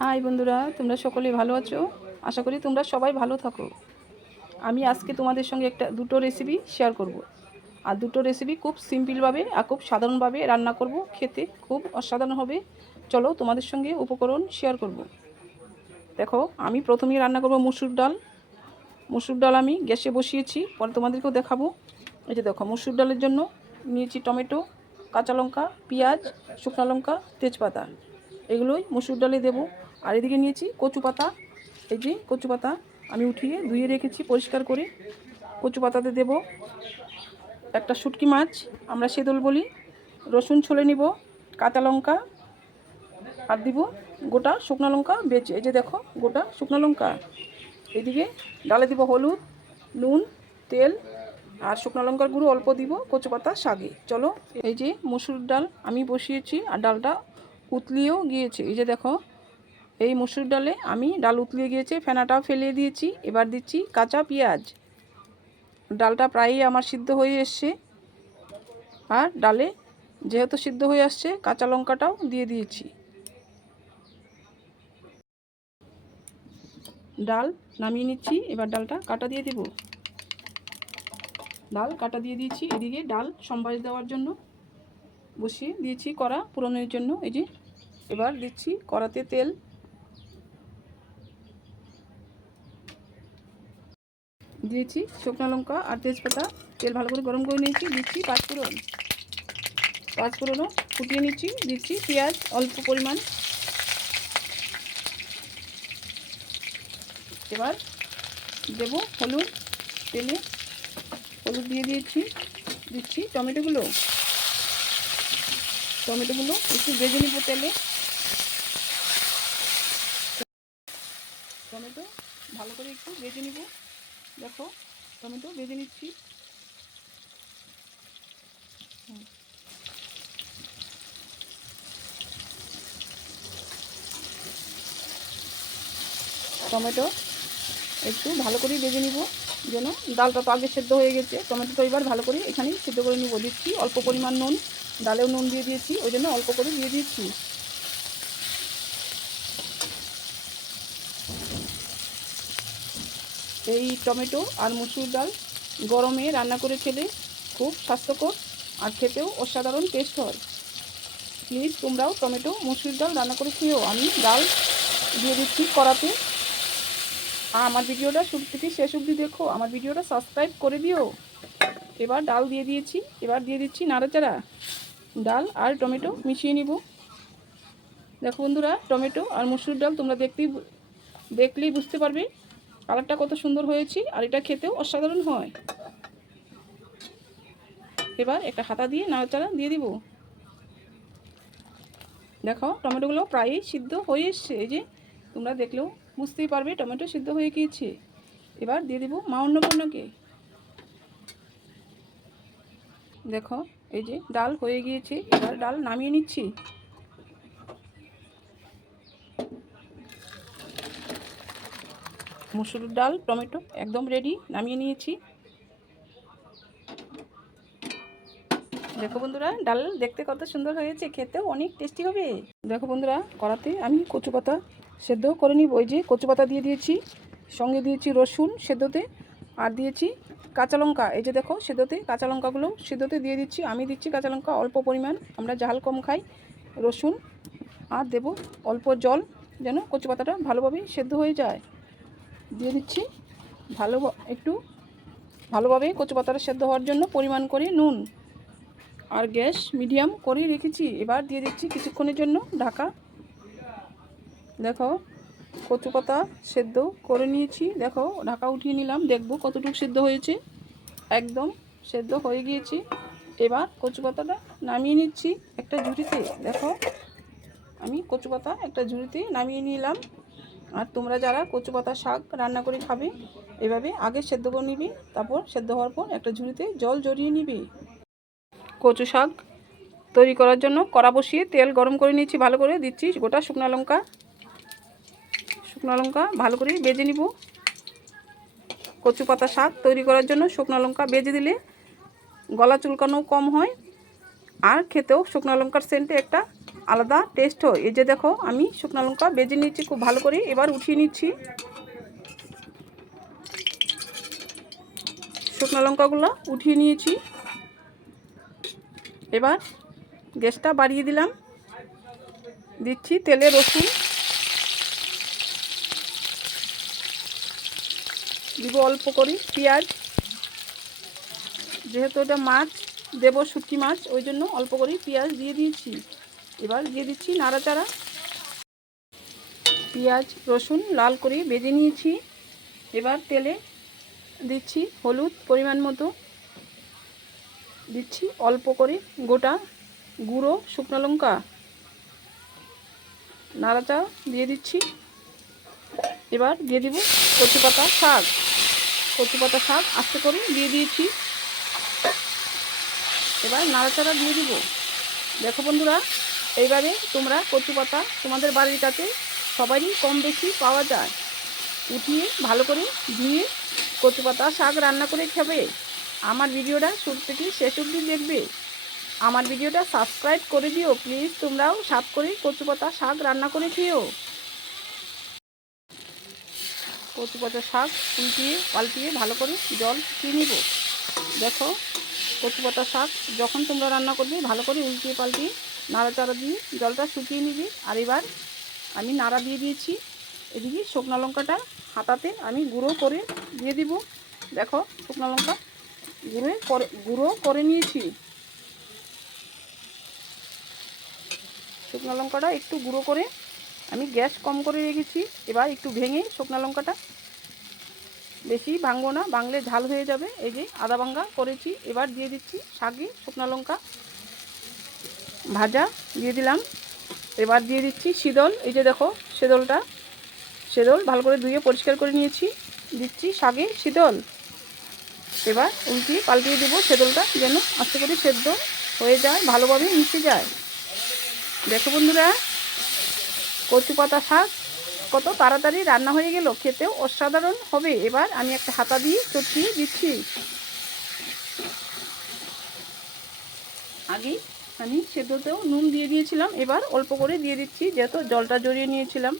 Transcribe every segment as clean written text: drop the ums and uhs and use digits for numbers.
High বন্ধুরা, তোমরা সকলেই ভালো আছো। আশা করি তোমরা সবাই ভালো থাকো। আমি আজকে তোমাদের সঙ্গে দুটো রেসিপি শেয়ার করব। আর দুটো রেসিপি খুব সিম্পলভাবে আর খুব সাধারণভাবে রান্না করব, খেতে খুব অসাধারণ হবে। চলো তোমাদের সঙ্গে উপকরণ শেয়ার করব। দেখো, আমি প্রথমেই রান্না করব মসুর ডাল। মসুর ডাল আমি গ্যাসে বসিয়েছি, পরে তোমাদেরকেও দেখাবো। এই যে দেখো, মসুর ডালের জন্য নিয়েছি টমেটো, কাঁচা লঙ্কা, পেঁয়াজ, শুকনো লঙ্কা, তেজপাতা। এগুলোই মসুর ডালে দেবো। আর এদিকে নিয়েছি কচু পাতা। এই যে কচু পাতা আমি উঠিয়ে ধুয়ে রেখেছি পরিষ্কার করে। কচু পাতাতে দেব একটা শুটকি মাছ, আমরা সেদল বলি। রসুন ছুলে নিব, কাঁচা লঙ্কা, আর দিব গোটা শুকনো লঙ্কা বেচে। এই যে দেখো, গোটা শুকনো লঙ্কা। এদিকে ডালে দিব হলুদ, নুন, তেল আর শুকনো লঙ্কার গুঁড়ো অল্প দিব কচু পাতা শাকে। চলো, এই যে মসুর ডাল আমি বসিয়েছি আর ডালটা উতলিয়েও গিয়েছে। এই যে দেখো, এই মসুর ডালে আমি ডাল উতলিয়ে গিয়েছে, ফেনাটাও ফেলিয়ে দিয়েছি। এবার দিচ্ছি কাঁচা পেঁয়াজ। ডালটা প্রায়ই আমার সিদ্ধ হয়ে এসছে, আর ডালে যেহেতু সিদ্ধ হয়ে আসছে কাঁচা লঙ্কাটাও দিয়ে দিয়েছি। ডাল নামিয়ে নিচ্ছি, এবার ডালটা কাটা দিয়ে দেব। ডাল কাটা দিয়ে দিয়েছি। এদিকে ডাল সম্বাস দেওয়ার জন্য বসিয়ে দিয়েছি কড়া পুরনের জন্য। এই যে এবার দিচ্ছি কড়াতে তেল, দিয়েছি শুকনো লঙ্কা আর তেজপাতা। তেল ভালো করে গরম করে নিয়েছি, দিচ্ছি পাঁচফোড়ন। পাঁচফোড়নও ফুটিয়ে নিচ্ছি, দিচ্ছি পেঁয়াজ অল্প পরিমাণ। এবার দেব হলুদ, তেলে হলুদ দিয়ে দিয়েছি। দিচ্ছি টমেটোগুলো একটু ভেজে নিব তেলে। টমেটো ভালো করে একটু ভেজে নিব। দেখো, টমেটো ভেজে নিচ্ছি। টমেটো একটু ভালো করে ভেজে নিব, যেন ডালটা তো আগে সেদ্ধ হয়ে গেছে। টমেটোটা এবার ভালো করে এখানেই সেদ্ধ করে নিব। দিচ্ছি অল্প পরিমাণ নুন, ডালেও নুন দিয়ে দিয়েছি, ওই জন্য অল্প করে দিয়ে দিয়েছি। এই টমেটো আর মসুর ডাল গরমে রান্না করে খেলে খুব স্বাস্থ্যকর আর খেতেও অসাধারণ টেস্ট হয়। প্লিজ তোমরাও টমেটো মসুর ডাল রান্না করে খেয়েও। আমি ডাল দিয়ে দিচ্ছি কড়াতে। আমার ভিডিওটা শুরু থেকে শেষ অবধি দেখো, আমার ভিডিওটা সাবস্ক্রাইব করে দিও। এবার ডাল দিয়ে দিয়েছি, এবার দিয়ে দিচ্ছি নাড়াচাড়া। ডাল আর টমেটো মিশিয়ে নিব। দেখো বন্ধুরা, টমেটো আর মসুর ডাল তোমরা দেখলেই বুঝতে পারবে কালারটা কত সুন্দর হয়েছে, আর এটা খেতেও অসাধারণ হয়। এবার একটা হাতা দিয়ে নাড়াচাড়া দিয়ে দিব। দেখো, টমেটোগুলো প্রায়ই সিদ্ধ হয়ে এসছে। এই যে তোমরা দেখলেও বুঝতেই পারবে টমেটো সিদ্ধ হয়ে গিয়েছে। এবার দিয়ে দেবো মা অন্নপূর্ণাকে। দেখো, এই যে ডাল হয়ে গিয়েছে, এবার ডাল নামিয়ে নিচ্ছি। মসুর ডাল টমেটো একদম রেডি, নামিয়ে নিয়েছি। দেখো বন্ধুরা, ডাল দেখতে কত সুন্দর হয়েছে, খেতেও অনেক টেস্টি হবে। দেখো বন্ধুরা, কড়াতে আমি কচু পাতা সেদ্ধ করে নিব। ওই যে কচু পাতা দিয়ে দিয়েছি, সঙ্গে দিয়েছি রসুন সেদ্ধতে, আর দিয়েছি কাঁচা লঙ্কা। এই যে দেখো, সেদ্ধতে কাঁচা লঙ্কাগুলো সেদ্ধতে দিয়ে দিচ্ছি। আমি দিচ্ছি কাঁচা লঙ্কা অল্প পরিমাণ, আমরা ঝাল কম খাই। রসুন আর দেব অল্প জল, যেন কচু পাতাটা ভালোভাবে সেদ্ধ হয়ে যায়। দিয়ে দিচ্ছি একটু ভালোভাবে কচু পাতাটা সেদ্ধ হওয়ার জন্য পরিমাণ করে নুন, আর গ্যাস মিডিয়াম করে রেখেছি। এবার দিয়ে দিচ্ছি কিছুক্ষণের জন্য ঢাকা। দেখো, কচু পাতা সেদ্ধ করে নিয়েছি। দেখো, ঢাকা উঠিয়ে নিলাম, দেখবো কতটুকু সেদ্ধ হয়েছে। একদম সেদ্ধ হয়ে গিয়েছে। এবার কচু পাতাটা নামিয়ে নিচ্ছি একটা ঝুড়িতে। দেখো, আমি কচু পাতা একটা ঝুড়িতে নামিয়ে নিলাম। আর তোমরা যারা কচু পাতা শাক রান্না করে খাবে, এভাবে আগে সেদ্ধ করে নিবি, তারপর সেদ্ধ হওয়ার পর একটা ঝুড়িতে জল জড়িয়ে নিবি। কচু শাক তৈরি করার জন্য কড়া বসিয়ে তেল গরম করে নিয়েছি ভালো করে। দিচ্ছি গোটা শুকনো লঙ্কা ভালো করে ভেজে নিব। কচু পাতা শাক তৈরি করার জন্য শুকনো লঙ্কা ভেজে দিলে গলা চুলকানো কম হয়, আর খেতেও শুকনো লঙ্কার সেন্টে একটা আলাদা টেস্ট হয়। এই যে দেখো আমি শুকনো লঙ্কা বেজে নিচ্ছি খুব ভালো করে। এবার উঠিয়ে নিচ্ছি শুকনো লঙ্কাগুলো, উঠিয়ে নিয়েছি। এবার গ্যাসটা বাড়িয়ে দিলাম, দিচ্ছি তেলে রসুন, দিব অল্প করে পেঁয়াজ, যেহেতু এটা মাছ দেবো শুটকি মাছ, ওই জন্য অল্প করে পেঁয়াজ দিয়ে দিয়েছি। এবার দিয়ে দিচ্ছি নাড়াচাড়া। পেঁয়াজ রসুন লাল করে ভেজে নিয়েছি। এবার তেলে দিচ্ছি হলুদ পরিমাণ মতো, দিচ্ছি অল্প করে গোটা গুঁড়ো শুকনো লঙ্কা, নাড়াচাড়া দিয়ে দিচ্ছি। এবার দিয়ে দিব কচু পাতা শাক। কচু পাতা শাক আস্তে করে দিয়ে দিয়েছি। এবার নাড়াচাড়া দিয়ে দিব। দেখো বন্ধুরা, এইবারে তোমরা কচু পাতা তোমাদের বাড়ির কাছে সবারই কম বেশি পাওয়া যায়। উঠিয়ে ভালো করে ধুয়ে কচু পাতা শাক রান্না করে খাবে। আমার ভিডিওটা শুরু থেকে শেষ অবধি দেখবে। আমার ভিডিওটা সাবস্ক্রাইব করে দিও প্লিজ। তোমরাও সাত করে কচু পাতা শাক রান্না করে খেও। কচু পাতা শাক উল্টিয়ে পাল্টিয়ে ভালো করে জল শুকিয়ে নিব। দেখো কচু পাতা শাক যখন তোমরা রান্না করবে ভালো করে উল্টিয়ে পাল্টিয়ে নাড়াচাড়া দিয়ে জলটা শুকিয়ে নিবে। আর এবার আমি নাড়া দিয়ে দিয়েছি। এদিকে শুকনো লঙ্কাটা হাতাতে আমি গুঁড়ো করে দিয়ে দিব। দেখো শুকনো লঙ্কা গুঁড়ো করে নিয়েছি। শুকনো লঙ্কাটা একটু গুঁড়ো করে আমি গ্যাস কম করে রেখেছি। এবার একটু ভেঙে শুকনো লঙ্কাটা, বেশি ভাঙবো না, ভাঙলে ঝাল হয়ে যাবে। এই যে আদা ভাঙ্গা করেছি। এবার দিয়ে দিচ্ছি শাকে শুকনো লঙ্কা ভাজা দিয়ে দিলাম। এবার দিয়ে দিচ্ছি শীতল। এই যে দেখো শীতল ভালো করে ধুয়ে পরিষ্কার করে নিয়েছি, দিচ্ছি শাকে শীতল। এবার উল্টিয়ে পাল্টিয়ে দেবো শীতলটা যেন আস্তে করে সেদ্ধ হয়ে যায়, ভালোভাবে মিশে যায়। দেখো বন্ধুরা, কচু পাতা শাক কত তাড়াতাড়ি রান্না হয়ে গেল, খেতেও অসাধারণ হবে। এবার আমি একটা হাতা দিয়ে চটকিয়ে দিচ্ছি। আগে আমি সেদ্ধতেও নুন দিয়ে দিয়েছিলাম, এবার অল্প করে দিয়ে দিচ্ছি যেহেতু জলটা জড়িয়ে নিয়েছিলাম।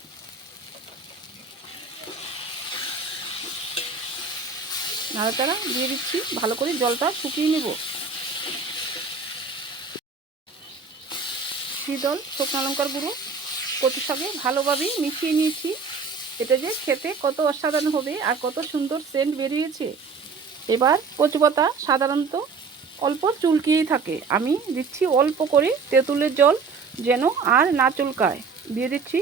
নাড়াচাড়া দিয়ে দিচ্ছি, ভালো করে জলটা শুকিয়ে নেব। শীতল শুকনো লঙ্কার গুঁড়ো কচু শাকে ভালোভাবে মিশিয়ে নিয়েছি। এটা যে খেতে কত অসাধারণ হবে আর কত সুন্দর সেন্ট বেরিয়েছে। এবার কচু পাতা সাধারণত অল্প চুলকিয়েই থাকে, আমি দিচ্ছি অল্প করে তেঁতুলের জল যেন আর না চুলকায়। দিয়ে দিচ্ছি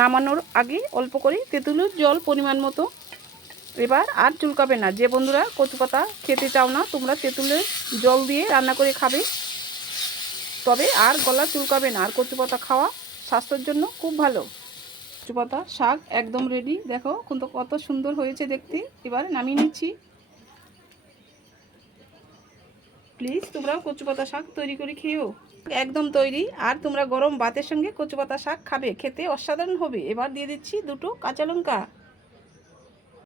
নামানোর আগে অল্প করে তেঁতুলের জল পরিমাণ মতো। এবার আর চুলকাবে না। যে বন্ধুরা কচু পাতা খেতে চাও না, তোমরা তেঁতুলের জল দিয়ে রান্না করে খাবে, তবে আর গলা চুলকাবে না। আর কচু পাতা খাওয়া স্বাস্থ্যের জন্য খুব ভালো। কচু পাতা শাক একদম রেডি। দেখো কিন্তু কত সুন্দর হয়েছে দেখতে। এবার নামিয়ে নিচ্ছি। প্লিজ তোমরাও কচু পাতা শাক তৈরি করে খেও। একদম তৈরি। আর তোমরা গরম ভাতের সঙ্গে কচু পাতা শাক খাবে, খেতে অসাধারণ হবে। এবার দিয়ে দিচ্ছি দুটো কাঁচা লঙ্কা।